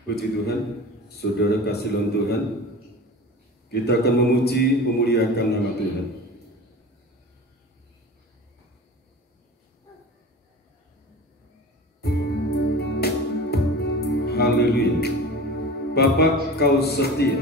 Puji Tuhan, saudara kasih dalam Tuhan, kita akan memuji, memuliakan nama Tuhan. Haleluya. Bapa, Kau setia.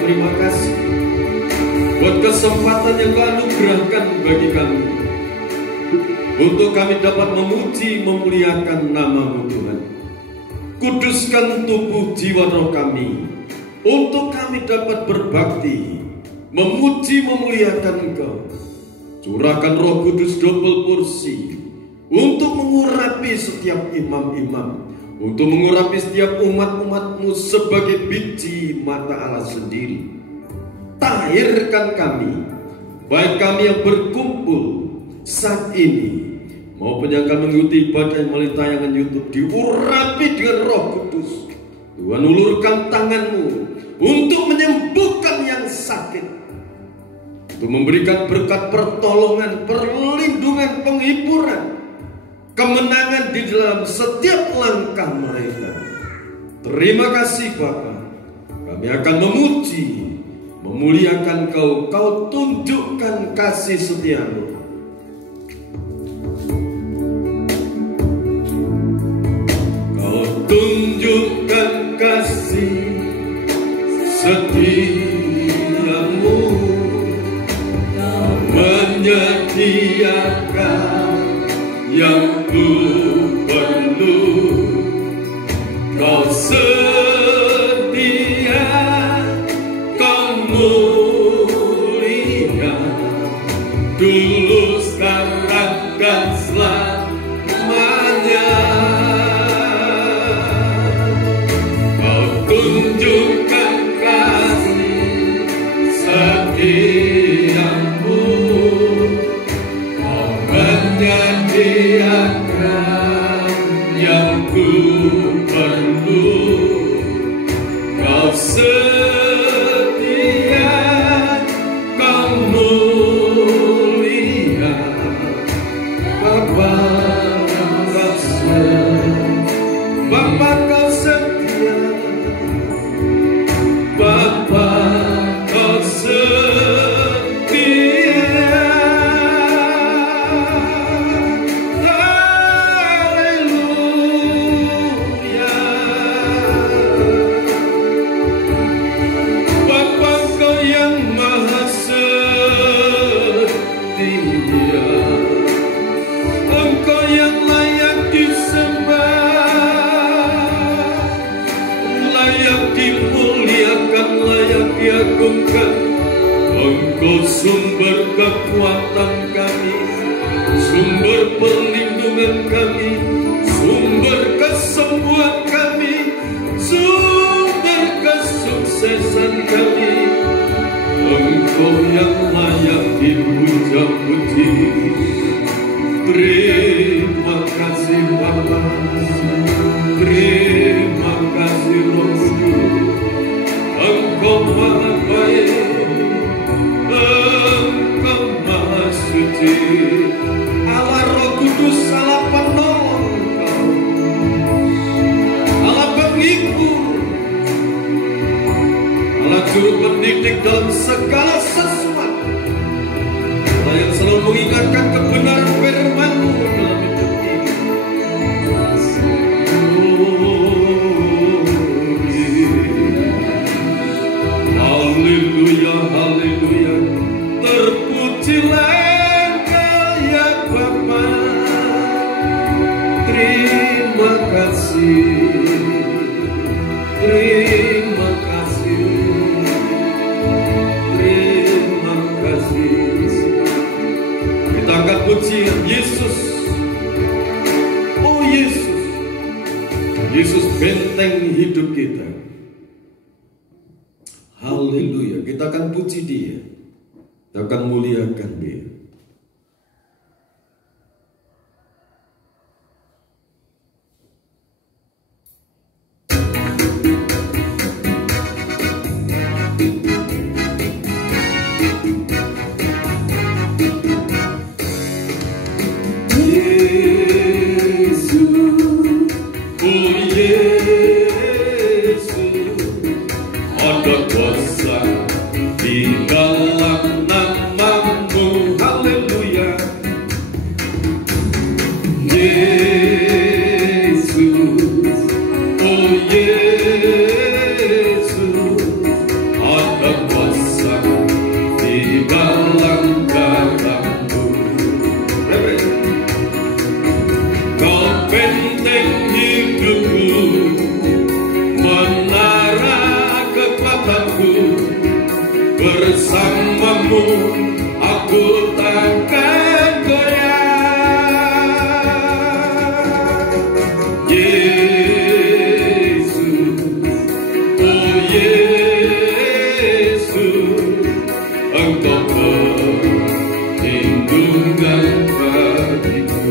Terima kasih buat kesempatan yang Kau anugerahkan bagi kami untuk kami dapat memuji, memuliakan nama-Mu Tuhan. Kuduskan tubuh jiwa roh kami untuk kami dapat berbakti, memuji, memuliakan Engkau. Curahkan Roh Kudus double porsi untuk mengurapi setiap imam-imam, untuk mengurapi setiap umat-umat-Mu sebagai biji mata Allah sendiri. Tahirkan kami, baik kami yang berkumpul saat ini maupun yang akan mengikuti ibadah melalui tayangan YouTube, diurapi dengan Roh Kudus. Tuhan, ulurkan tangan-Mu untuk menyembuhkan yang sakit, untuk memberikan berkat pertolongan, perlindungan, penghiburan, kemenangan di dalam setiap langkah mereka. Terima kasih Bapa. Kami akan memuji, memuliakan Kau. Kau tunjukkan kasih setia-Mu. Kau tunjukkan kasih setia-Mu. Kau setiamu, kau menyediakan yang ku perlu, kau setia, kau mulia, Bapa rasa, Bapa kau setia, Bapa kau setia. Haleluya. Bapa kau yang maha setia, Engkau yang layak disembah, layak dimuliakan, layak diagungkan. Engkau sumber kekuatan kami, sumber perlindungan kami, sumber kesembuhan kami, sumber kesuksesan kami. Engkau yang layak dipuja-puji. Terima kasih Bapa, terima kasih Roh Kudus. Engkau maha baik, Engkau maha suci. Allah Roh Kudus, Allah penolong Engkau, Allah penghibur, Allah juru pendidik dalam segala sesuatu, Allah yang selalu mengingatkan kebenaran firman-Mu dalam hidup ini. Haleluya, haleluya. Terpujilah Engkau ya Bapa. Terima kasih, terima kasih, terima kasih. Kita angkat pujian Yesus. Oh Yesus, Yesus benteng hidup kita. Haleluya. Kita akan puji Dia, kita akan muliakan Dia. Bersamamu aku takkan goyah. Yesus, oh Yesus, Engkau perlindungan bagiku.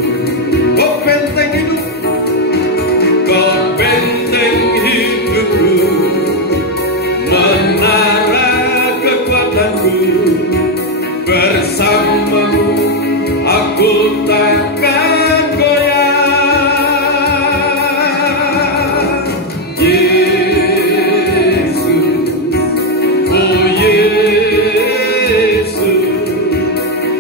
Kau benteng hidup, Kau benteng hidupku, menara bersamamu aku takkan goyah. Yesus, oh Yesus,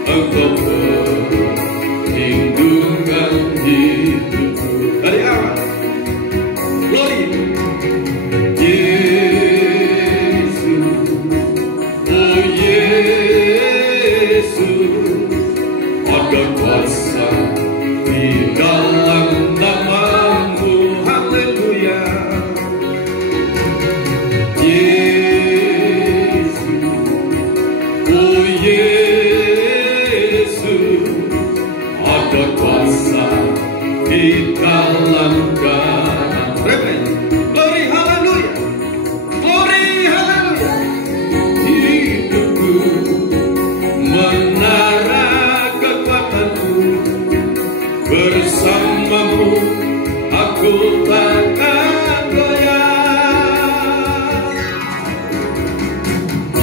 Engkau perlindungan hidupku. Dari awal, glory. Yesus, oh Yesus,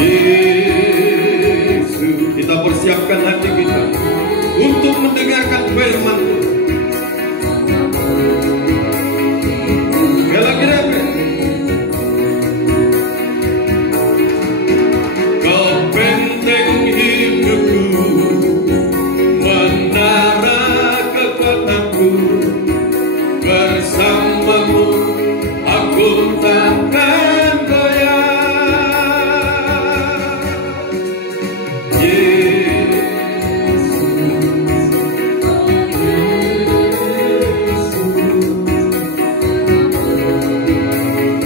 Yesus, kita persiapkan hati kita untuk mendengarkan firman Tuhan. Kau benteng hidupku, menara kekuatanku, bersamamu aku takkan goyah.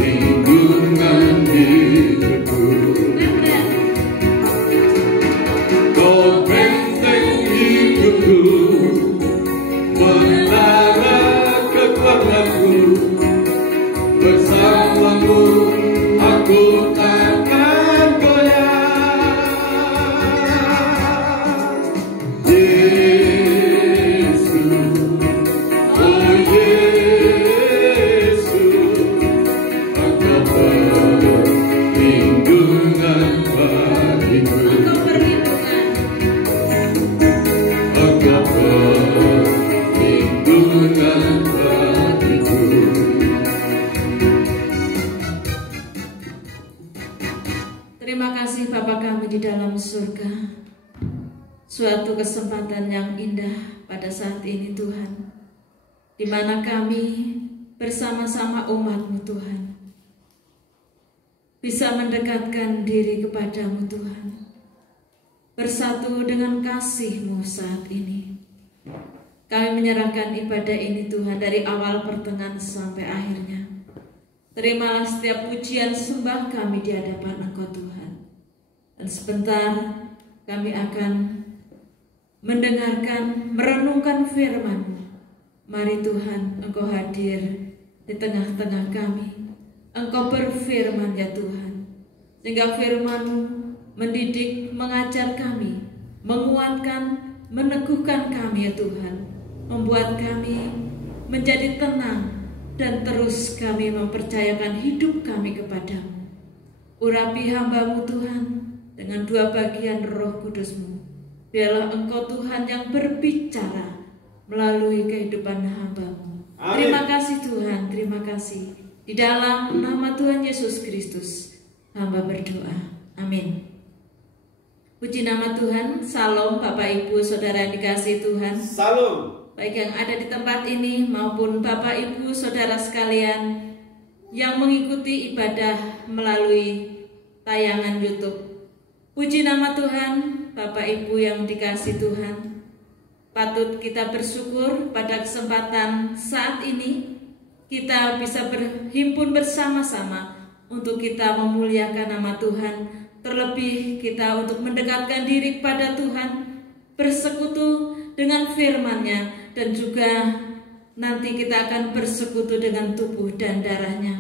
Lindungan hidupku, kau benteng hidupku, menara kekuatanku, bersamamu aku takkan goyah. Yesus, oh Yesus, Engkau perlindungan bagiku, Engkau perlindungan bagiku. Terima kasih Bapa kami di dalam surga. Suatu kesempatan yang indah pada saat ini Tuhan, di mana kami bersama-sama umat-Mu Tuhan bisa mendekatkan diri kepadamu Tuhan, bersatu dengan kasih-Mu saat ini. Kami menyerahkan ibadah ini Tuhan dari awal pertengahan sampai akhirnya. Terimalah setiap pujian sembah kami di hadapan Engkau Tuhan. Dan sebentar kami akan mendengarkan, merenungkan firman-Mu. Mari Tuhan, Engkau hadir di tengah-tengah kami. Engkau berfirman ya Tuhan, sehingga firman-Mu mendidik, mengajar kami, menguatkan, meneguhkan kami ya Tuhan, membuat kami menjadi tenang, dan terus kami mempercayakan hidup kami kepadamu. Urapi hamba-Mu Tuhan dengan dua bagian Roh Kudus-Mu. Biarlah Engkau Tuhan yang berbicara melalui kehidupan hamba-Mu. Terima kasih Tuhan, terima kasih. Di dalam nama Tuhan Yesus Kristus, hamba berdoa. Amin. Puji nama Tuhan. Salam Bapak Ibu Saudara yang dikasihi Tuhan. Salam. Baik yang ada di tempat ini maupun Bapak Ibu Saudara sekalian yang mengikuti ibadah melalui tayangan YouTube. Puji nama Tuhan. Bapak Ibu yang dikasihi Tuhan, patut kita bersyukur pada kesempatan saat ini kita bisa berhimpun bersama-sama untuk kita memuliakan nama Tuhan. Terlebih kita untuk mendekatkan diri kepada Tuhan, bersekutu dengan firman-Nya, dan juga nanti kita akan bersekutu dengan tubuh dan darah-Nya.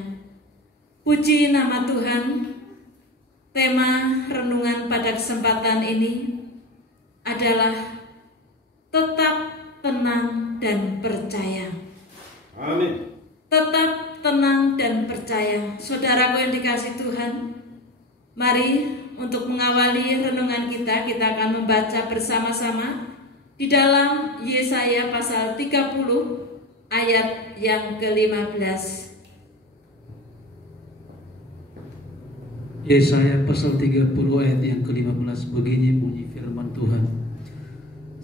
Puji nama Tuhan. Tema renungan pada kesempatan ini adalah tetap tenang dan percaya. Amin. Tetap tenang dan percaya. Saudaraku yang dikasihi Tuhan, mari untuk mengawali renungan kita akan membaca bersama-sama di dalam Yesaya pasal 30 ayat yang ke-15. Yesaya pasal 30 ayat yang ke-15, begini bunyi firman Tuhan.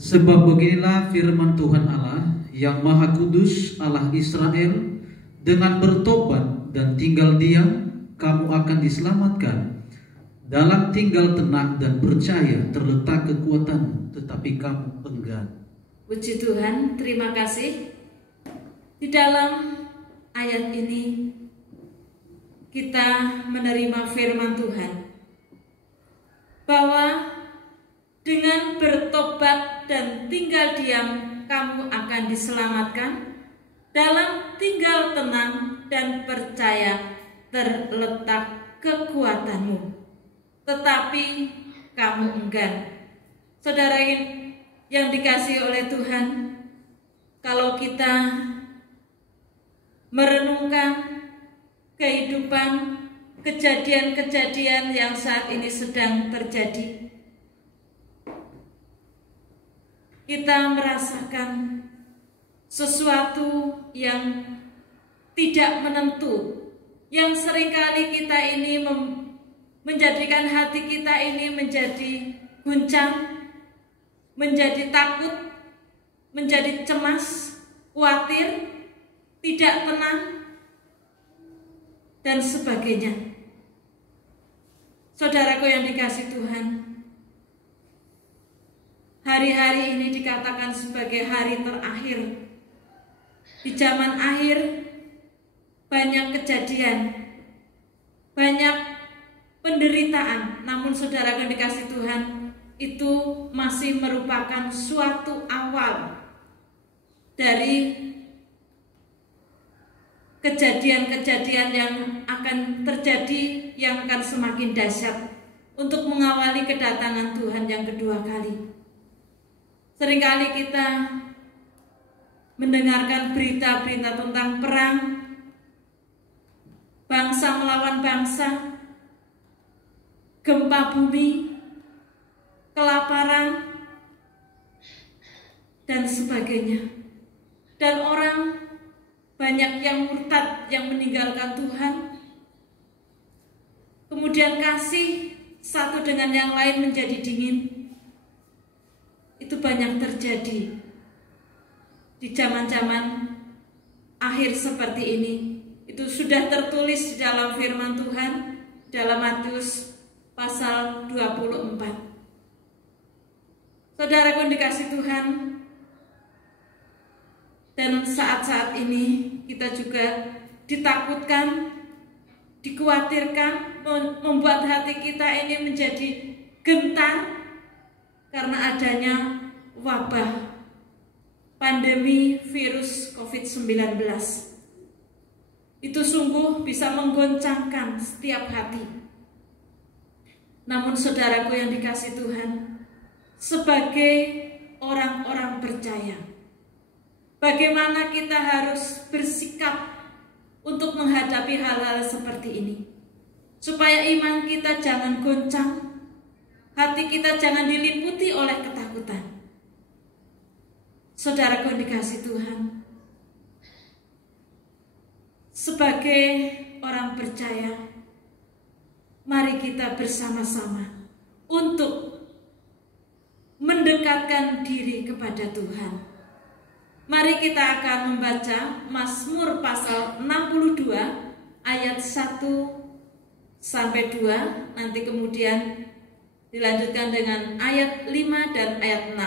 Sebab beginilah firman Tuhan Allah yang Maha Kudus, Allah Israel, dengan bertobat dan tinggal diam, kamu akan diselamatkan. Dalam tinggal tenang dan percaya terletak kekuatan, tetapi kamu enggan. Puji Tuhan, terima kasih. Di dalam ayat ini kita menerima firman Tuhan bahwa dengan bertobat dan tinggal diam kamu akan diselamatkan. Dalam tinggal tenang dan percaya terletak kekuatanmu, tetapi kamu enggan. Saudara yang dikasihi oleh Tuhan, kalau kita merenungkan kehidupan kejadian-kejadian yang saat ini sedang terjadi. Kita merasakan sesuatu yang tidak menentu, yang seringkali kita ini menjadikan hati kita ini menjadi guncang, menjadi takut, menjadi cemas, khawatir, tidak tenang, dan sebagainya. Saudaraku yang dikasihi Tuhan, hari-hari ini dikatakan sebagai hari terakhir. Di zaman akhir banyak kejadian, banyak penderitaan. Namun saudara yang dikasihi Tuhan, itu masih merupakan suatu awal dari kejadian-kejadian yang akan terjadi, yang akan semakin dahsyat untuk mengawali kedatangan Tuhan yang kedua kali. Seringkali kita mendengarkan berita-berita tentang perang, bangsa melawan bangsa, gempa bumi, kelaparan, dan sebagainya. Dan orang banyak yang murtad, yang meninggalkan Tuhan. Kemudian kasih satu dengan yang lain menjadi dingin. Itu banyak terjadi di zaman-zaman akhir seperti ini. Itu sudah tertulis di dalam firman Tuhan dalam Matius pasal 24. Saudaraku yang dikasihi Tuhan, dan saat-saat ini kita juga ditakutkan, dikhawatirkan, membuat hati kita ini menjadi gentar karena adanya wabah pandemi virus COVID-19. Itu sungguh bisa menggoncangkan setiap hati. Namun saudaraku yang dikasihi Tuhan, sebagai orang-orang percaya, bagaimana kita harus bersikap untuk menghadapi hal-hal seperti ini, supaya iman kita jangan goncang, hati kita jangan diliputi oleh ketakutan. Saudaraku yang dikasihi Tuhan, sebagai orang percaya, mari kita bersama-sama untuk mendekatkan diri kepada Tuhan. Mari kita akan membaca Mazmur pasal 62 ayat 1 sampai 2, nanti kemudian dilanjutkan dengan ayat 5 dan ayat 6.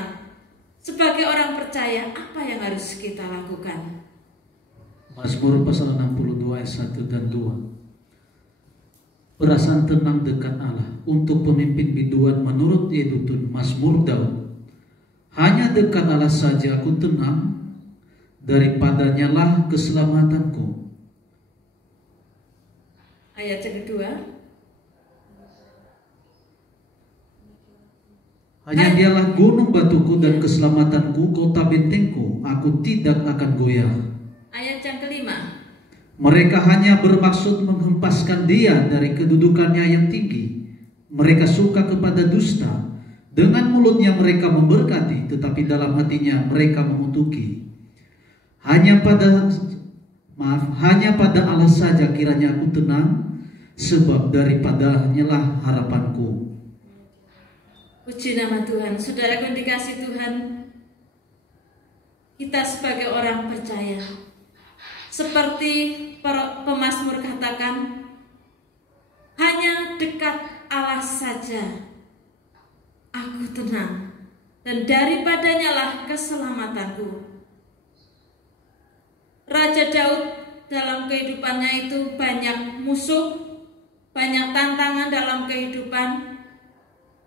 Sebagai orang percaya, apa yang harus kita lakukan? Mazmur pasal 62 ayat 1 dan 2. Perasaan tenang dekat Allah untuk pemimpin biduan menurut Yedutun Mazmur Daud. Hanya dekat Allah saja aku tenang, daripadanya lah keselamatanku. Ayat yang kedua. Hanya dialah gunung batuku dan keselamatanku, kota bentengku, aku tidak akan goyah. Ayat yang kelima. Mereka hanya bermaksud menghempaskan dia dari kedudukannya yang tinggi. Mereka suka kepada dusta. Dengan mulutnya mereka memberkati, tetapi dalam hatinya mereka mengutuki. Hanya pada Allah saja kiranya aku tenang, sebab daripadanya lah harapanku. Puji nama Tuhan. Saudara yang dikasihi Tuhan, kita sebagai orang percaya, seperti pemazmur katakan, hanya dekat Allah saja aku tenang, dan daripadanya lah keselamatanku. Raja Daud dalam kehidupannya itu banyak musuh, banyak tantangan dalam kehidupan,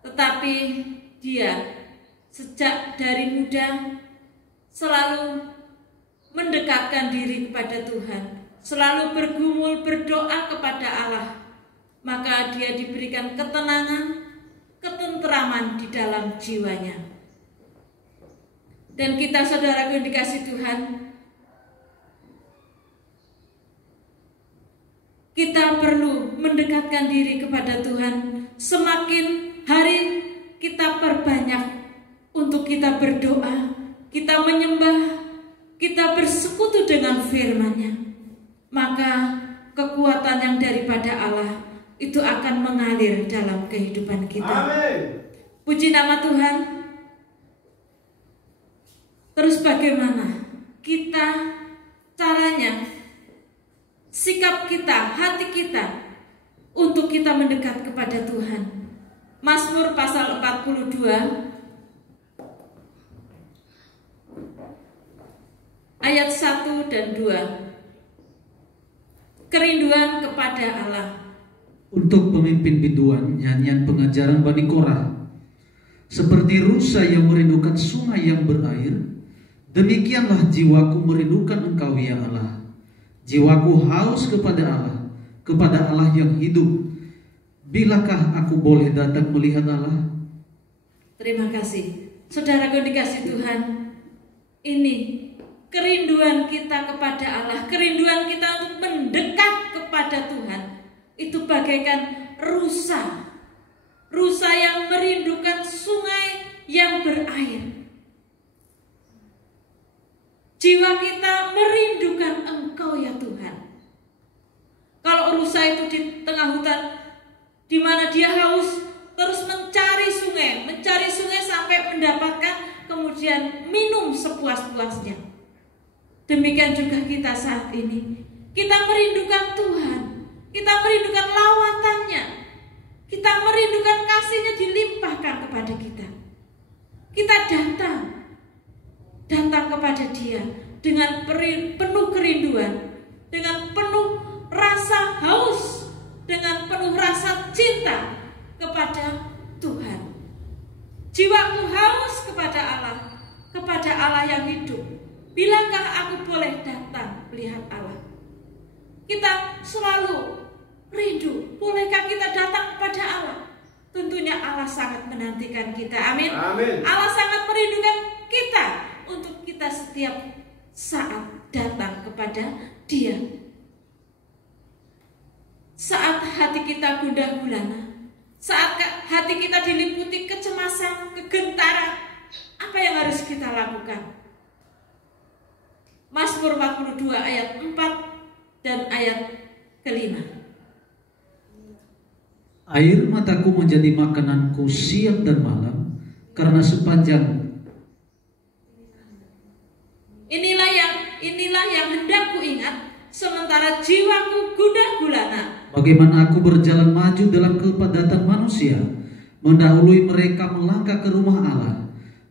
tetapi dia sejak dari muda selalu mendekatkan diri kepada Tuhan, selalu bergumul berdoa kepada Allah. Maka dia diberikan ketenangan, ketenteraman di dalam jiwanya. Dan kita saudaraku yang dikasihi Tuhan, kita perlu mendekatkan diri kepada Tuhan. Semakin hari kita perbanyak untuk kita berdoa, kita menyembah, kita bersekutu dengan firman-Nya, maka kekuatan yang daripada Allah itu akan mengalir dalam kehidupan kita. Amin. Puji nama Tuhan. Terus bagaimana kita caranya, sikap kita, hati kita untuk kita mendekat kepada Tuhan? Mazmur pasal 42 ayat 1 dan 2. Kerinduan kepada Allah. Untuk pemimpin biduan, nyanyian pengajaran Bani Korah. Seperti rusa yang merindukan sungai yang berair, demikianlah jiwaku merindukan Engkau ya Allah. Jiwaku haus kepada Allah yang hidup. Bilakah aku boleh datang melihat Allah? Terima kasih. Saudaraku dikasih Tuhan, ini kerinduan kita kepada Allah, kerinduan kita untuk mendekat kepada Tuhan, itu bagaikan rusa yang merindukan sungai yang berair. Jiwa kita merindukan Engkau ya Tuhan. Kalau rusa itu di tengah hutan, di mana dia haus, terus mencari sungai sampai mendapatkan, kemudian minum sepuas-puasnya. Demikian juga kita saat ini. Kita merindukan Tuhan. Kita merindukan lawatannya. Kita merindukan kasih-Nya dilimpahkan kepada kita. Kita datang kepada Dia dengan penuh kerinduan, dengan penuh rasa haus, dengan penuh rasa cinta kepada Tuhan. Jiwaku haus kepada Allah yang hidup. Bilakah aku boleh datang melihat Allah? Kita selalu rindu, bolehkah kita datang kepada Allah? Tentunya Allah sangat menantikan kita. Amin. Amin. Allah sangat merindukan kita untuk kita setiap saat datang kepada Dia. Saat hati kita gundah gulana, saat hati kita diliputi kecemasan, kegentaran, apa yang harus kita lakukan? Mazmur 42 ayat 4 dan ayat ke-5. Air mataku menjadi makananku siang dan malam, karena sepanjang inilah yang hendak ku ingat, sementara jiwaku gundah gulana. Bagaimana aku berjalan maju dalam kepadatan manusia, mendahului mereka melangkah ke rumah Allah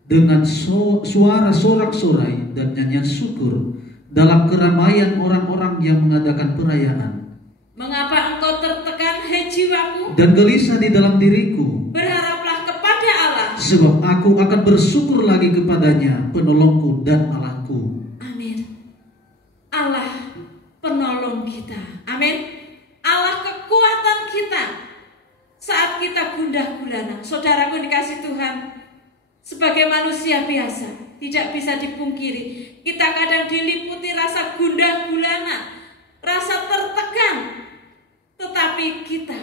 dengan suara sorak-sorai dan nyanyian syukur dalam keramaian orang-orang yang mengadakan perayaan. Mengapa engkau tertekan, hai jiwaku? Dan gelisah di dalam diriku. Berharaplah kepada Allah, sebab aku akan bersyukur lagi kepadanya, penolongku dan Allahku. Amin. Allah penolong kita. Amin. Allah kekuatan kita saat kita gundah gulana. Saudaraku dikasih Tuhan, sebagai manusia biasa, tidak bisa dipungkiri, kita kadang diliputi rasa gundah gulana, rasa tertekan. Tetapi kita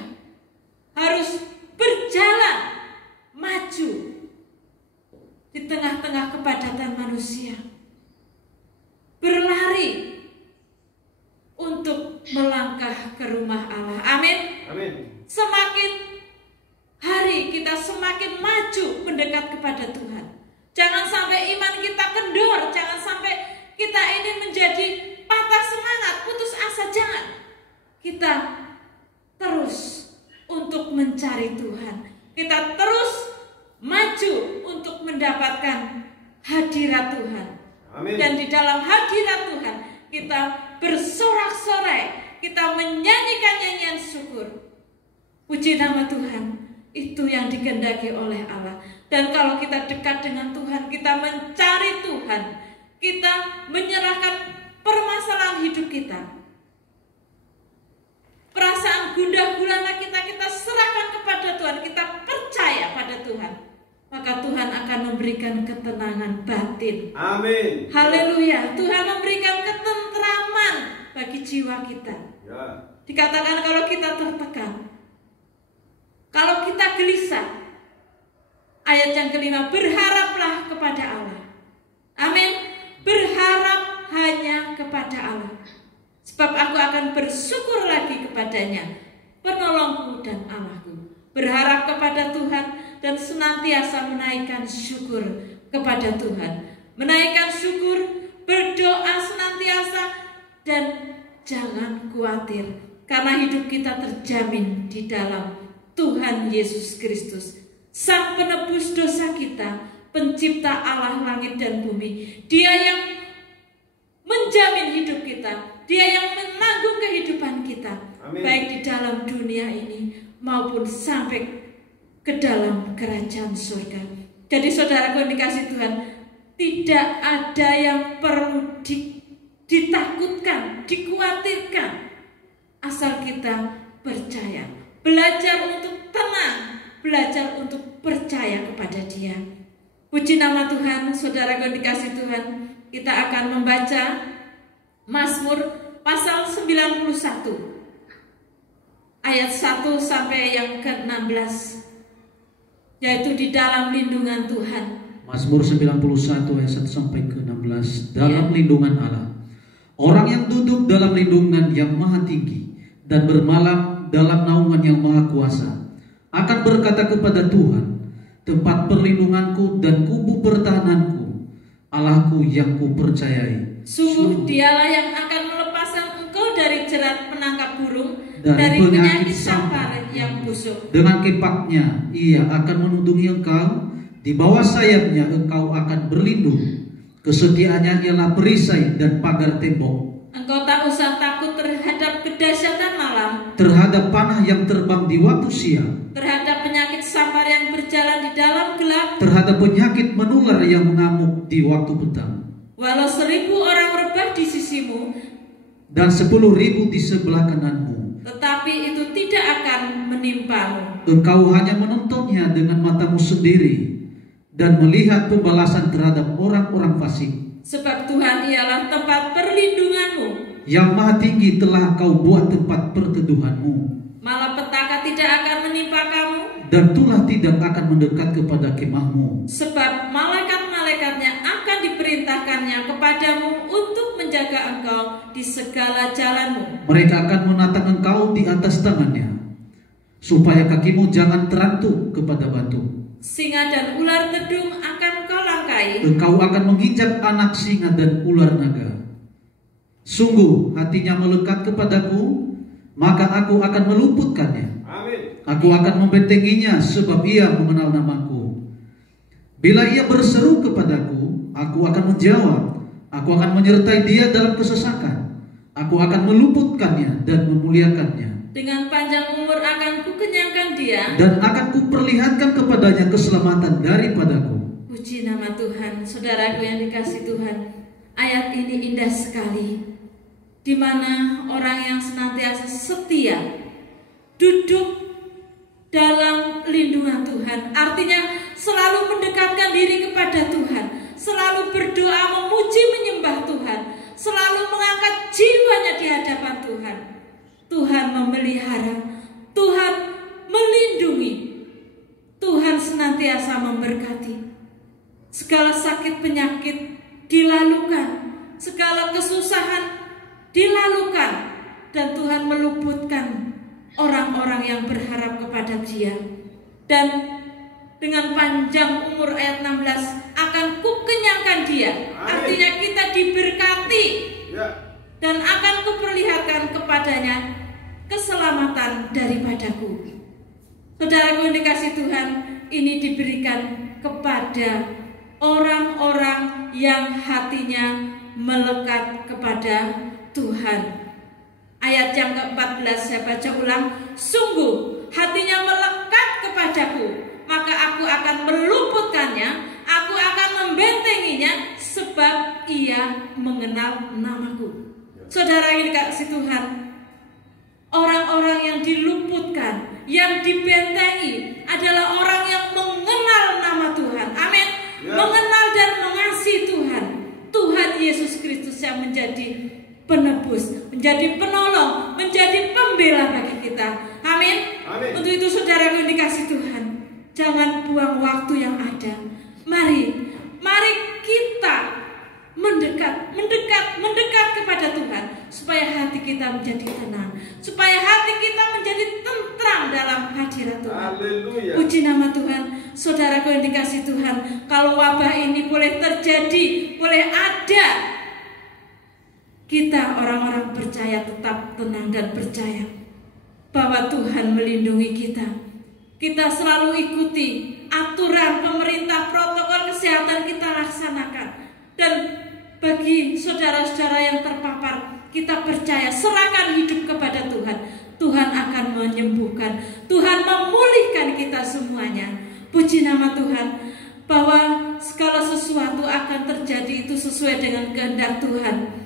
harus berjalan maju di tengah-tengah kepadatan manusia, berlari untuk melangkah ke rumah Allah. Amin. Amin. Semakin hari kita semakin maju mendekat kepada Tuhan. Jangan sampai iman kita kendor, jangan sampai kita ini menjadi patah semangat, putus asa, jangan. Kita terus untuk mencari Tuhan. Kita terus maju untuk mendapatkan hadirat Tuhan. Amin. Dan di dalam hadirat Tuhan kita bersorak-sorai, kita menyanyikan nyanyian syukur. Puji nama Tuhan. Itu yang dikehendaki oleh Allah. Dan kalau kita dekat dengan Tuhan, kita mencari Tuhan, kita menyerahkan permasalahan hidup kita, perasaan gundah gulana kita serahkan kepada Tuhan, kita percaya pada Tuhan, maka Tuhan akan memberikan ketenangan batin. Amin. Haleluya. Tuhan memberikan ketentraman bagi jiwa kita. Ya. Dikatakan kalau kita tertekan, kalau kita gelisah, ayat yang kelima, berharaplah kepada Allah. Amin. Berharap hanya kepada Allah. Sebab aku akan bersyukur lagi kepadanya, penolongku dan Allahku. Berharap kepada Tuhan dan senantiasa menaikkan syukur kepada Tuhan. Menaikkan syukur, berdoa senantiasa, dan jangan khawatir, karena hidup kita terjamin di dalam Tuhan Yesus Kristus, Sang penebus dosa kita, pencipta Allah langit dan bumi. Dia yang menjamin hidup kita, Dia yang menanggung kehidupan kita. Amin. Baik di dalam dunia ini maupun sampai ke dalam kerajaan surga. Jadi saudaraku yang dikasih Tuhan, tidak ada yang perlu ditakutkan, dikhawatirkan, asal kita percaya. Belajar untuk tenang, belajar untuk percaya kepada Dia. Puji nama Tuhan. Saudaraku yang dikasih Tuhan, kita akan membaca Mazmur pasal 91 ayat 1 sampai yang ke-16, yaitu di dalam lindungan Tuhan. Mazmur 91 ayat 1 sampai ke-16, dalam lindungan Allah. Orang yang duduk dalam lindungan yang maha tinggi dan bermalam dalam naungan yang maha kuasa akan berkata kepada Tuhan, tempat perlindunganku dan kubu pertahananku, Allahku yang kupercayai. Sungguh Dialah yang akan melepaskan engkau dari jerat penangkap burung, dari penyakit sampar yang busuk. Dengan kepaknya Ia akan melindungi engkau, di bawah sayapnya engkau akan berlindung. Kesetiaannya ialah perisai dan pagar tembok. Engkau tak usah takut terhadap kedahsyatan malam, terhadap panah yang terbang di waktu siang, terhadap penyakit sampar yang berjalan di dalam gelap, terhadap penyakit menular yang mengamuk di waktu petang. Walau 1000 orang rebah di sisimu dan 10.000 di sebelah kananmu, tetapi itu tidak akan menimpamu. Engkau hanya menontonnya dengan matamu sendiri dan melihat pembalasan terhadap orang-orang fasik. Sebab Tuhan ialah tempat perlindunganmu, yang maha tinggi telah kau buat tempat perteduhanmu. Malapetaka tidak akan menimpa kamu, dan tulah tidak akan mendekat kepada kemahmu. Sebab malaikat-malaikatnya akan diperintahkannya kepadamu untuk menjaga engkau di segala jalanmu. Mereka akan menatang engkau di atas tangannya, supaya kakimu jangan terantuk kepada batu. Singa dan ular tedung akan kau langkai. Engkau akan menginjak anak singa dan ular naga. Sungguh hatinya melekat kepadaku, maka aku akan meluputkannya. Amin. Aku akan membentenginya sebab ia mengenal namaku. Bila ia berseru kepadaku, aku akan menjawab. Aku akan menyertai dia dalam kesesakan. Aku akan meluputkannya dan memuliakannya. Dengan panjang umur akan kukenyangkan dia, dan akan kuperlihatkan kepadanya keselamatan daripadaku. Puji nama Tuhan. Saudaraku yang dikasih Tuhan, ayat ini indah sekali, di mana orang yang senantiasa setia duduk dalam lindungan Tuhan, artinya selalu mendekatkan diri kepada Tuhan, selalu berdoa, memuji, menyembah Tuhan, selalu mengangkat jiwanya di hadapan Tuhan. Tuhan memelihara, Tuhan melindungi, Tuhan senantiasa memberkati. Segala sakit penyakit dilalukan, segala kesusahan dilalukan, dan Tuhan meluputkan orang-orang yang berharap kepada Dia. Dan dengan panjang umur ayat 16 akan kukenyangkan dia. Artinya kita diberkati dan akan kuperlihatkan kepadanya keselamatan daripadaku. Saudaraku yang dikasih Tuhan, ini diberikan kepada orang-orang yang hatinya melekat kepada Tuhan. Ayat yang ke-14 saya baca ulang. Sungguh hatinya melekat kepadaku, maka aku akan meluputkannya, aku akan membentenginya, sebab ia mengenal namaku. Saudara yang dikasih Tuhan, orang-orang yang diluputkan, yang dibentengi adalah orang yang mengenal nama Tuhan. Amin. Mengenal dan mengasihi Tuhan. Tuhan Yesus Kristus yang menjadi penebus, menjadi penolong, menjadi pembela bagi kita. Amin. Amin. Untuk itu saudaraku yang dikasih Tuhan, jangan buang waktu yang ada. Mari kita mendekat kepada Tuhan, supaya hati kita menjadi tenang, supaya hati kita menjadi tentram dalam hadirat Tuhan. Haleluya. Puji nama Tuhan. Saudaraku yang dikasih Tuhan, kalau wabah ini boleh terjadi, boleh ada, kita orang-orang percaya tetap tenang dan percaya bahwa Tuhan melindungi kita. Kita selalu ikuti aturan pemerintah, protokol kesehatan kita laksanakan. Dan bagi saudara-saudara yang terpapar, kita percaya, serahkan hidup kepada Tuhan. Tuhan akan menyembuhkan, Tuhan memulihkan kita semuanya. Puji nama Tuhan, bahwa segala sesuatu akan terjadi itu sesuai dengan kehendak Tuhan.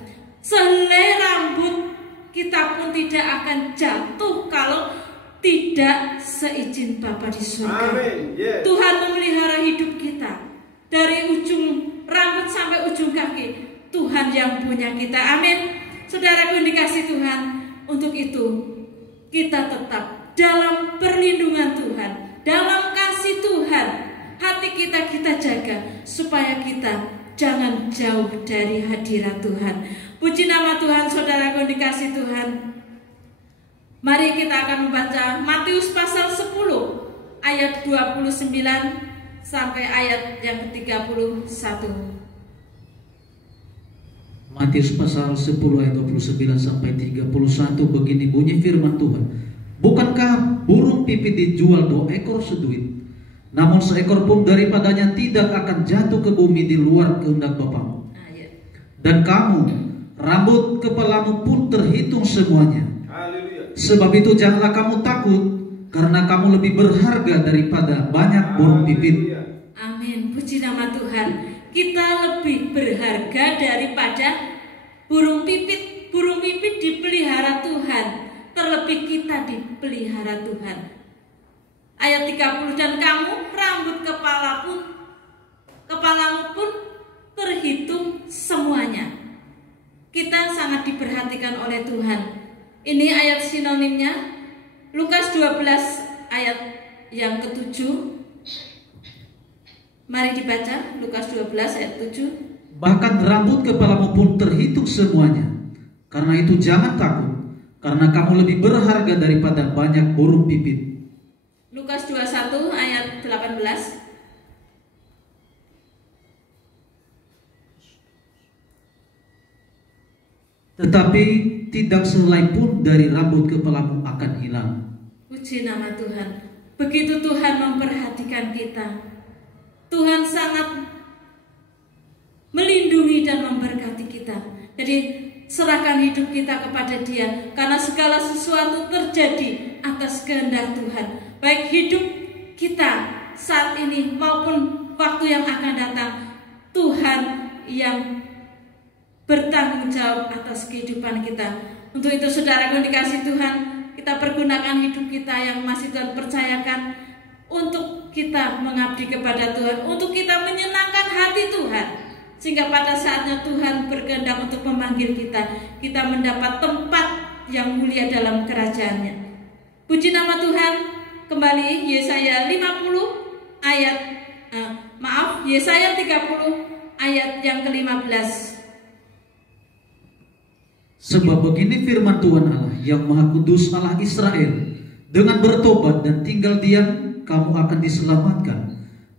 Sehelai rambut kita pun tidak akan jatuh kalau tidak seizin Bapa di surga. Amin. Yes. Tuhan memelihara hidup kita dari ujung rambut sampai ujung kaki. Tuhan yang punya kita. Amin. Saudaraku yang dikasih Tuhan, untuk itu kita tetap dalam perlindungan Tuhan, dalam kasih Tuhan. Hati kita jaga supaya kita jangan jauh dari hadirat Tuhan. Puji nama Tuhan. Saudaraku yang dikasih Tuhan, mari kita akan membaca Matius pasal 10 ayat 29 sampai ayat yang ke-31. Matius pasal 10 ayat 29 sampai 31, begini bunyi firman Tuhan. Bukankah burung pipit dijual 2 ekor seduit? Namun seekor pun daripadanya tidak akan jatuh ke bumi di luar kehendak Bapamu. Dan kamu, rambut kepalamu pun terhitung semuanya. Haleluya. Sebab itu janganlah kamu takut, karena kamu lebih berharga daripada banyak burung pipit. Amin. Puji nama Tuhan. Kita lebih berharga daripada burung pipit. Burung pipit dipelihara Tuhan, terlebih kita dipelihara Tuhan. Ayat 30, dan kamu, rambut kepalamu pun terhitung semuanya. Kita sangat diperhatikan oleh Tuhan. Ini ayat sinonimnya Lukas 12 ayat yang ke-7. Mari dibaca Lukas 12 ayat 7. Bahkan rambut kepalamu pun terhitung semuanya. Karena itu jangan takut, karena kamu lebih berharga daripada banyak burung pipit. Lukas 21 ayat 18. Tetapi tidak sehelai pun dari rambut kepalamu akan hilang. Puji nama Tuhan. Begitu Tuhan memperhatikan kita. Tuhan sangat melindungi dan memberkati kita. Jadi serahkan hidup kita kepada Dia, karena segala sesuatu terjadi atas kehendak Tuhan. Baik hidup kita saat ini maupun waktu yang akan datang, Tuhan yang bertanggung jawab atas kehidupan kita. Untuk itu saudara yang dikasih Tuhan, kita pergunakan hidup kita yang masih Tuhan percayakan untuk kita mengabdi kepada Tuhan, untuk kita menyenangkan hati Tuhan, sehingga pada saatnya Tuhan berkehendak untuk memanggil kita, kita mendapat tempat yang mulia dalam kerajaan-Nya. Puji nama Tuhan. Kembali Yesaya 50 ayat Yesaya 30 ayat yang ke-15. Sebab begini firman Tuhan Allah yang Maha Kudus, Allah Israel, dengan bertobat dan tinggal diam kamu akan diselamatkan.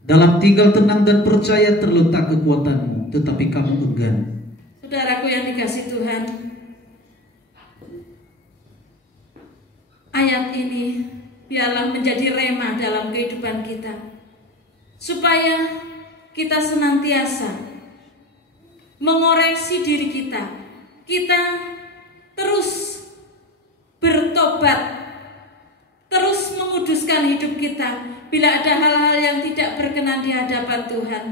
Dalam tinggal tenang dan percaya terletak kekuatanmu, tetapi kamu enggan. Saudaraku yang dikasih Tuhan, ayat ini biarlah menjadi rema dalam kehidupan kita, supaya kita senantiasa mengoreksi diri kita. Kita terus bertobat, terus menguduskan hidup kita. Bila ada hal-hal yang tidak berkenan di hadapan Tuhan,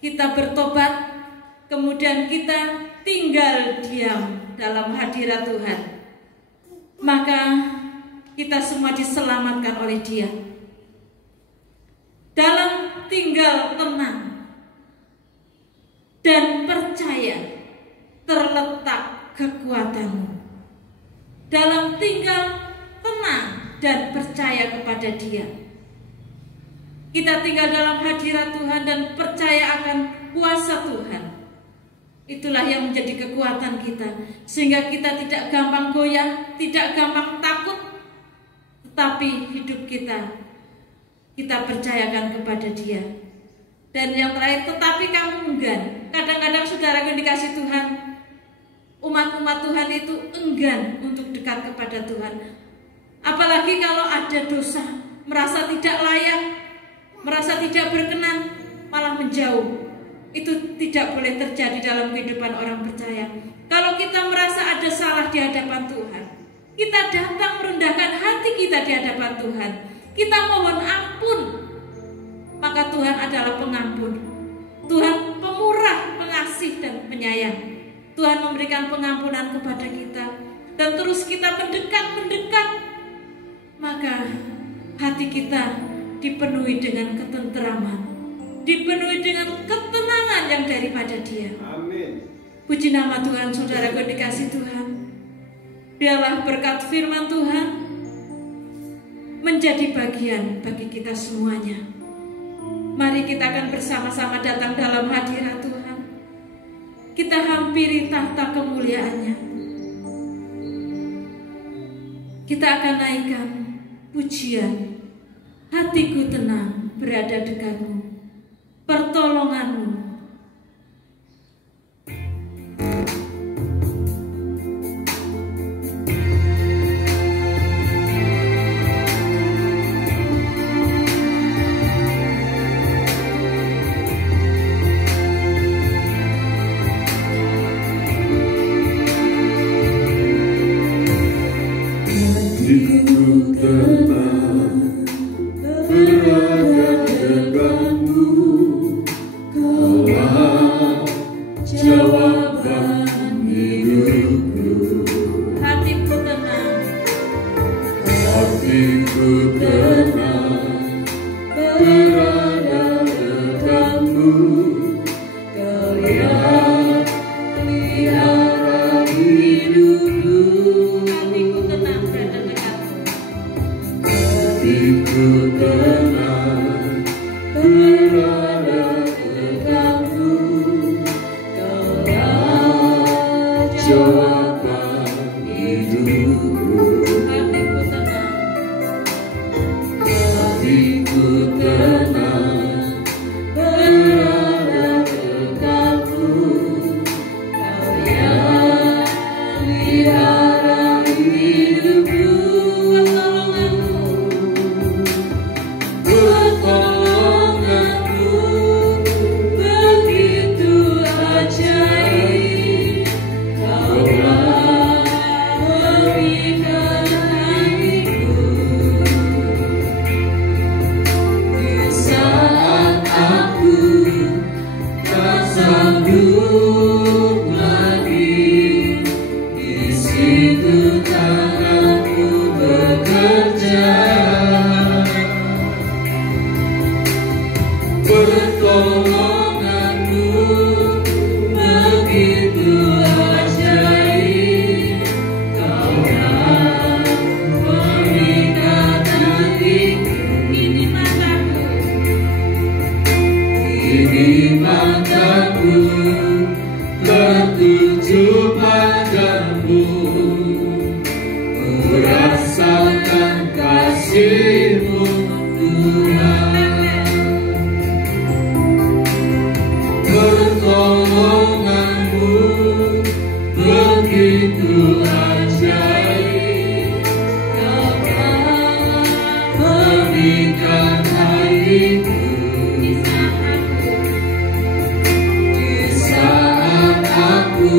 kita bertobat, kemudian kita tinggal diam dalam hadirat Tuhan, maka kita semua diselamatkan oleh Dia. Dalam tinggal tenang dan percaya terletak kekuatanmu. dalam tinggal tenang dan percaya kepada Dia. Kita tinggal dalam hadirat Tuhan dan percaya akan kuasa Tuhan. Itulah yang menjadi kekuatan kita, sehingga kita tidak gampang goyah, tidak gampang takut, tetapi hidup kita percayakan kepada Dia. Dan yang terakhir, tetapi kamu enggan. Kadang-kadang saudara yang dikasih Tuhan, umat-umat Tuhan itu enggan untuk dekat kepada Tuhan. Apalagi kalau ada dosa, merasa tidak layak, merasa tidak berkenan, malah menjauh. Itu tidak boleh terjadi dalam kehidupan orang percaya. Kalau kita merasa ada salah di hadapan Tuhan, kita datang merendahkan hati kita di hadapan Tuhan, kita mohon ampun, maka Tuhan adalah pengampun. Tuhan pemurah, pengasih dan penyayang. Tuhan memberikan pengampunan kepada kita, dan terus kita mendekat, maka hati kita dipenuhi dengan ketenteraman, dipenuhi dengan ketenangan yang daripada Dia. Amin. Puji nama Tuhan, saudara dikasih Tuhan. Biarlah berkat firman Tuhan menjadi bagian bagi kita semuanya. Mari kita akan bersama-sama datang dalam hadirat Tuhan. Kita hampiri tahta kemuliaan-Nya. Kita akan naikkan pujian. Hatiku tenang berada dekatmu, pertolonganmu. Di saat aku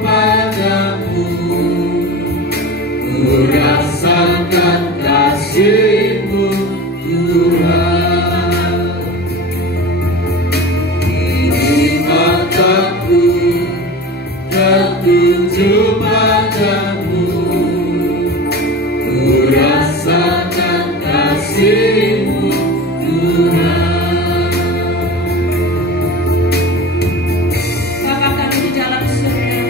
padamu, ku rasakan kasih-Mu Tuhan. Ini mataku tertuju padamu, ku rasakan kasih-Mu Tuhan. Bapa kami di dalam surga,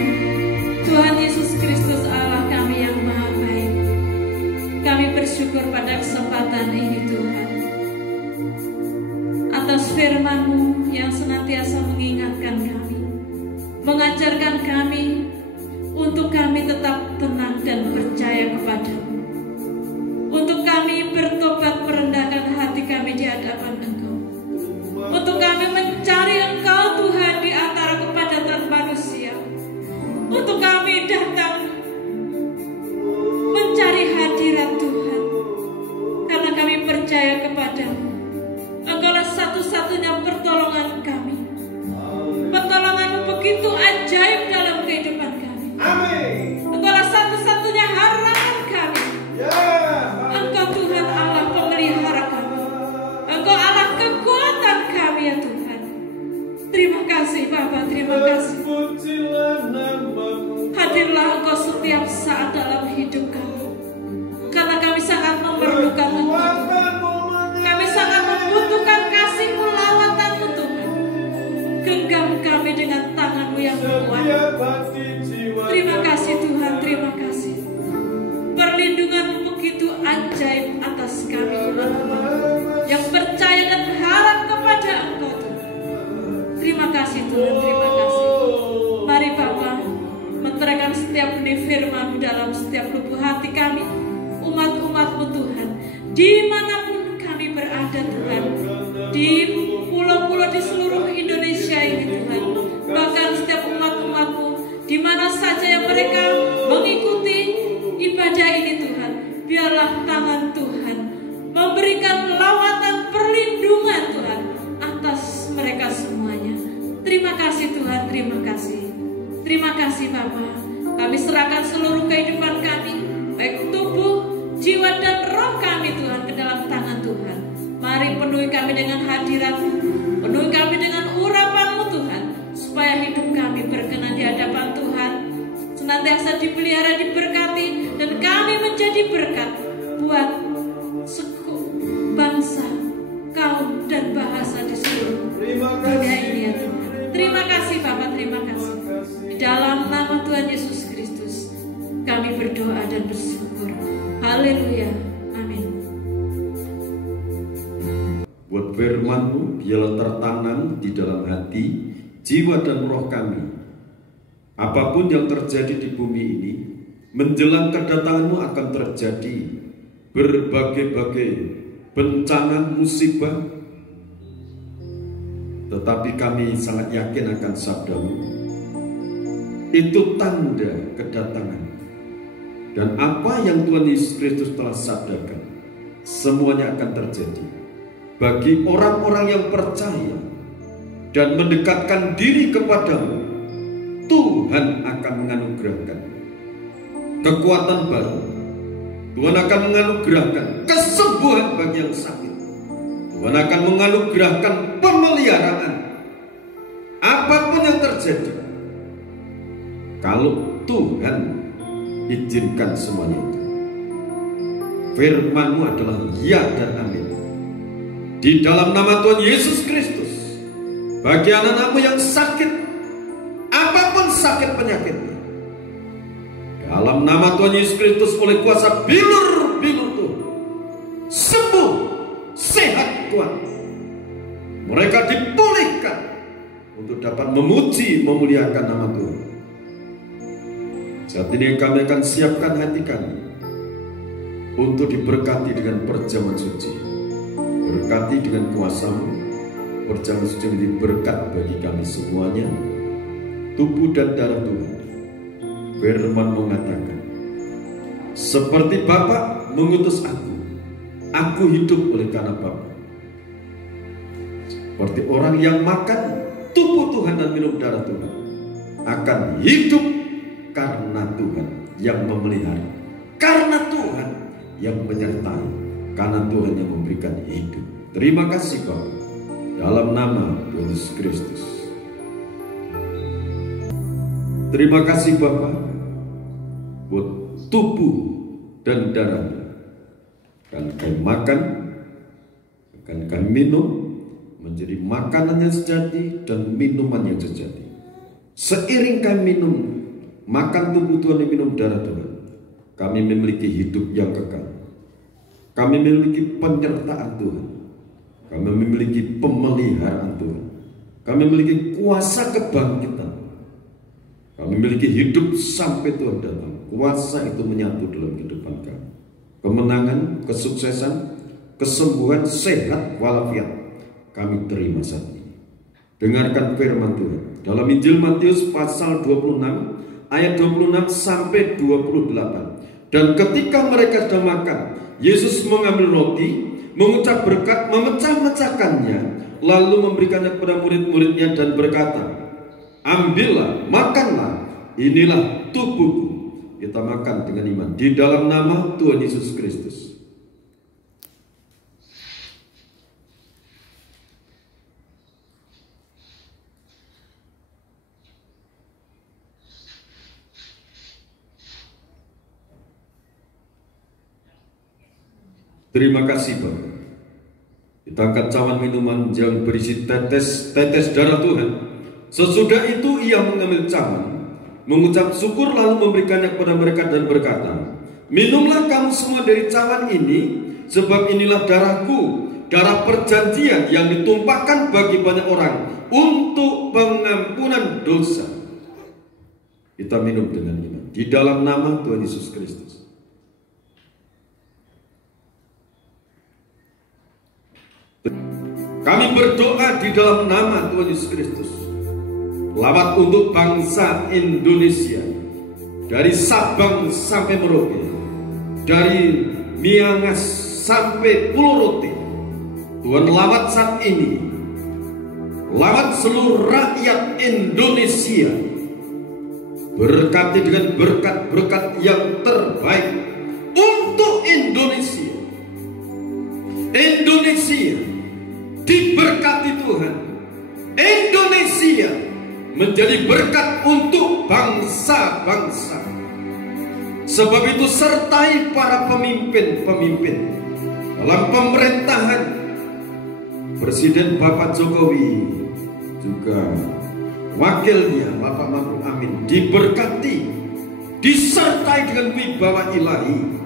Tuhan Yesus Kristus Allah kami yang maha baik, kami bersyukur pada kesempatan ini Tuhan, atas firman-Mu yang senantiasa mengingatkan kami, mengajarkan kami untuk kami tetap tenang dan percaya kepada-Mu, untuk kami bertobat merendahkan hati kami di hadapan Engkau, untuk kami mencari Engkau Tuhan di antara kepadatan manusia, untuk kami datang mencari hadirat Tuhan, karena kami percaya kepada-Mu. Engkaulah satu-satunya pertolongan kami. Pertolongan-Mu begitu ajaib dalam kehidupan kami. Engkaulah satu-satunya harapan kami. Engkau Tuhan Allah pemelihara kami. Engkau Allah kekuatan kami ya Tuhan. Terima kasih Bapa, terima kasih. Hadirlah Engkau setiap saat dalam hidup kami, karena kami sangat memerlukan Engkau. Kami sangat membutuhkan kasih-Mu, lawatan-Mu Tuhan. Genggam kami dengan tangan-Mu yang kuat. Terima kasih Tuhan, terima kasih. Perlindungan-Mu begitu ajaib atas kami umat-Mu yang percaya dan harap kepada Engkau Tuhan. Terima kasih Tuhan, terima kasih. Mari Bapa, meteraikan setiap benih firman-Mu dalam setiap lubuk hati kami, umat-umat-Mu Tuhan, dimanapun kami berada Tuhan, di pulau-pulau di seluruh Indonesia ini Tuhan, bahkan setiap umat-umat-Mu di mana saja yang mereka mengikuti ibadah ini Tuhan, biarlah tangan Tuhan memberikan lawatan perlindungan Tuhan atas mereka semuanya. Terima kasih Tuhan, terima kasih. Terima kasih Bapa. Kami serahkan seluruh kehidupan kami, baik tubuh, jiwa dan roh kami Tuhan ke dalam tangan Tuhan. Mari penuhi kami dengan hadirat-Mu, penuhi kami dengan urapan-Mu Tuhan, supaya hidup kami berkenan di hadapan Tuhan, senantiasa dipelihara, diberkati, dan kami menjadi berkat buat suku, bangsa, kaum, dan bahasa di seluruh dunia ini ya Tuhan. Terima kasih Bapak, terima kasih. Di dalam nama Tuhan Yesus Kristus kami berdoa dan bersyukur. Haleluya, amin. Buat firman-Mu biarlah tertanam di dalam hati, jiwa dan roh kami. Apapun yang terjadi di bumi ini, menjelang kedatangan-Mu akan terjadi berbagai-bagai bencana, musibah. Tetapi kami sangat yakin akan sabda-Mu. Itu tanda kedatangan. Dan apa yang Tuhan Yesus Kristus telah sabdakan, semuanya akan terjadi bagi orang-orang yang percaya dan mendekatkan diri kepada-Mu. Tuhan akan menganugerahkan kekuatan baru. Tuhan akan menganugerahkan kesembuhan bagi yang sakit. Tuhan akan menganugerahkan pemeliharaan. Apapun yang terjadi, kalau Tuhan izinkan semuanya itu, firman-Mu adalah ya dan amin. Di dalam nama Tuhan Yesus Kristus, bagi anak-anak-Mu yang sakit, apapun sakit penyakitnya, dalam nama Tuhan Yesus Kristus, oleh kuasa bilur-bilur Tuhan, sembuh, sehat Tuhan. Mereka dipulihkan untuk dapat memuji, memuliakan nama Tuhan. Saat ini kami akan siapkan hati kami untuk diberkati dengan perjamuan suci. Berkati dengan kuasa-Mu, perjamuan suci menjadi berkat bagi kami semuanya. Tubuh dan darah Tuhan. Firman mengatakan, seperti Bapa mengutus aku hidup oleh karena Bapa. Seperti orang yang makan tubuh Tuhan dan minum darah Tuhan, akan hidup karena Tuhan yang memelihara, karena Tuhan yang menyertai, karena Tuhan yang memberikan hidup. Terima kasih Bapak, dalam nama Tuhan Yesus Kristus. Terima kasih Bapak buat tubuh dan darahnya. Akan kami makan, akan kami minum, menjadi makanan yang sejati dan minuman yang sejati. Seiring kami minum, makan tubuh Tuhan dan minum darah Tuhan, kami memiliki hidup yang kekal. Kami memiliki penyertaan Tuhan. Kami memiliki pemeliharaan Tuhan. Kami memiliki kuasa kebangkitan. Kami memiliki hidup sampai Tuhan datang. Kuasa itu menyatu dalam kehidupan kami. Kemenangan, kesuksesan, kesembuhan, sehat, walafiat kami terima saat ini. Dengarkan firman Tuhan dalam Injil Matius pasal 26 ayat 26 sampai 28. Dan ketika mereka sedang makan, Yesus mengambil roti, mengucap berkat, memecah-mecahkannya, lalu memberikannya kepada murid-muridnya dan berkata, ambillah, makanlah, inilah tubuhku. Kita makan dengan iman di dalam nama Tuhan Yesus Kristus. Terima kasih Bapak. Kita angkat cawan minuman yang berisi tetes darah Tuhan. Sesudah itu ia mengambil cawan, mengucap syukur lalu memberikannya kepada mereka dan berkata, minumlah kamu semua dari cawan ini, sebab inilah darahku, darah perjanjian yang ditumpahkan bagi banyak orang untuk pengampunan dosa. Kita minum dengan iman di dalam nama Tuhan Yesus Kristus. Kami berdoa di dalam nama Tuhan Yesus Kristus. Lawat untuk bangsa Indonesia, dari Sabang sampai Merauke, dari Miangas sampai Pulau Rote. Tuhan lawat saat ini, lawat seluruh rakyat Indonesia. Berkati dengan berkat-berkat yang terbaik untuk Indonesia. Indonesia diberkati Tuhan. Indonesia menjadi berkat untuk bangsa-bangsa. Sebab itu sertai para pemimpin-pemimpin dalam pemerintahan. Presiden Bapak Jokowi, juga wakilnya Bapak Ma'ruf Amin, diberkati, disertai dengan wibawa ilahi.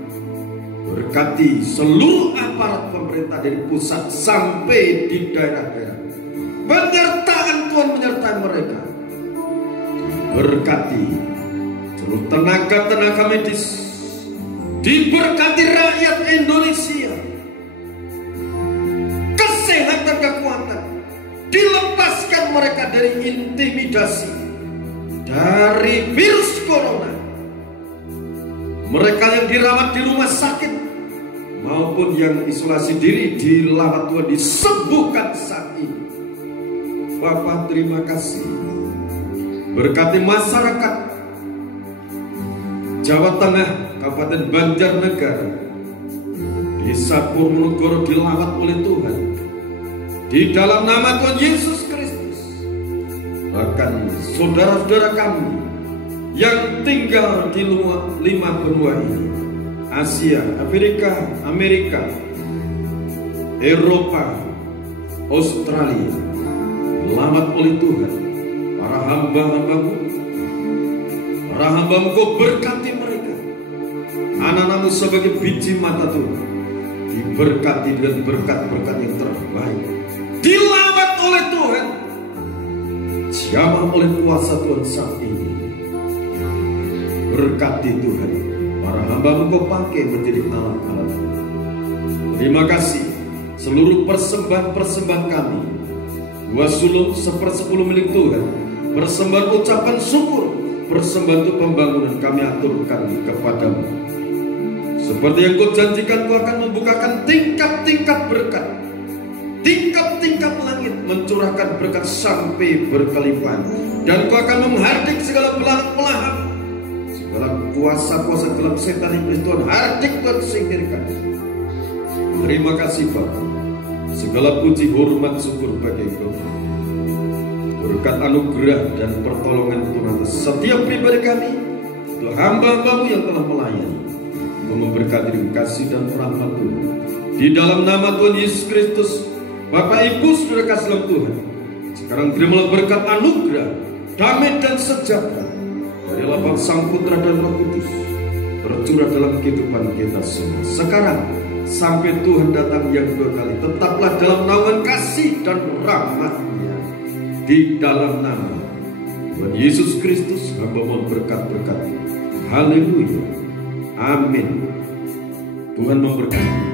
Berkati seluruh aparat pemerintah dari pusat sampai di daerah-daerah. Penyertaan Tuhan menyertai mereka. Berkati seluruh tenaga-tenaga medis. Diberkati rakyat Indonesia. Kesehatan, kekuatan. Dilepaskan mereka dari intimidasi, dari virus corona. Mereka yang dirawat di rumah sakit maupun yang isolasi diri dilawat Tuhan, disembuhkan saat ini. Bapak terima kasih. Berkati masyarakat Jawa Tengah, Kabupaten Banjarnegara, Desa Purwonogoro dilawat oleh Tuhan di dalam nama Tuhan Yesus Kristus. Bahkan saudara-saudara kami yang tinggal di 5 benua ini, Asia, Afrika, Amerika, Eropa, Australia, selamat oleh Tuhan. Para hamba-hambamu, para hambamu, Kau berkati mereka. Anak-anakmu sebagai biji mata Tuhan, diberkati dengan berkat-berkat yang terbaik, dilawat oleh Tuhan, jamah oleh kuasa Tuhan saat ini. Berkati Tuhan, para hamba-Mu Kau pakai menjadi alat-alat. Terima kasih. Seluruh persembahan-persembahan kami, 2 sulung 1/10 milik Tuhan, persembahan ucapan syukur, persembahan untuk pembangunan kami aturkan kepadamu. Seperti yang Kau janjikan, Kau akan membukakan tingkat-tingkat berkat tingkap-tingkap langit mencurahkan berkat sampai berkelimpahan. Dan Kau akan menghardik segala pelahap-pelahap, segala kuasa-kuasa gelap setan iblis. Tuhan hardik, Tuhan singkirkan. Terima kasih Bapa. Segala puji, hormat, syukur bagi Engkau. Berkat anugerah dan pertolongan Tuhan atas setiap pribadi kami, untuk hamba-Hamba-Mu yang telah melayani. Engkau memberkati dengan kasih dan rahmat Tuhan. Di dalam nama Tuhan Yesus Kristus, Bapak Ibu Saudara kasih dalam Tuhan, sekarang terimalah berkat anugerah, damai dan sejahtera dari lapang Sang Putra dan Roh Kudus tercurah dalam kehidupan kita semua. Sekarang sampai Tuhan datang yang kedua kali, tetaplah dalam naungan kasih dan rahmat-Nya. Di dalam nama Tuhan Yesus Kristus, hamba mohon berkat-berkat. Haleluya. Amin. Tuhan memberkati.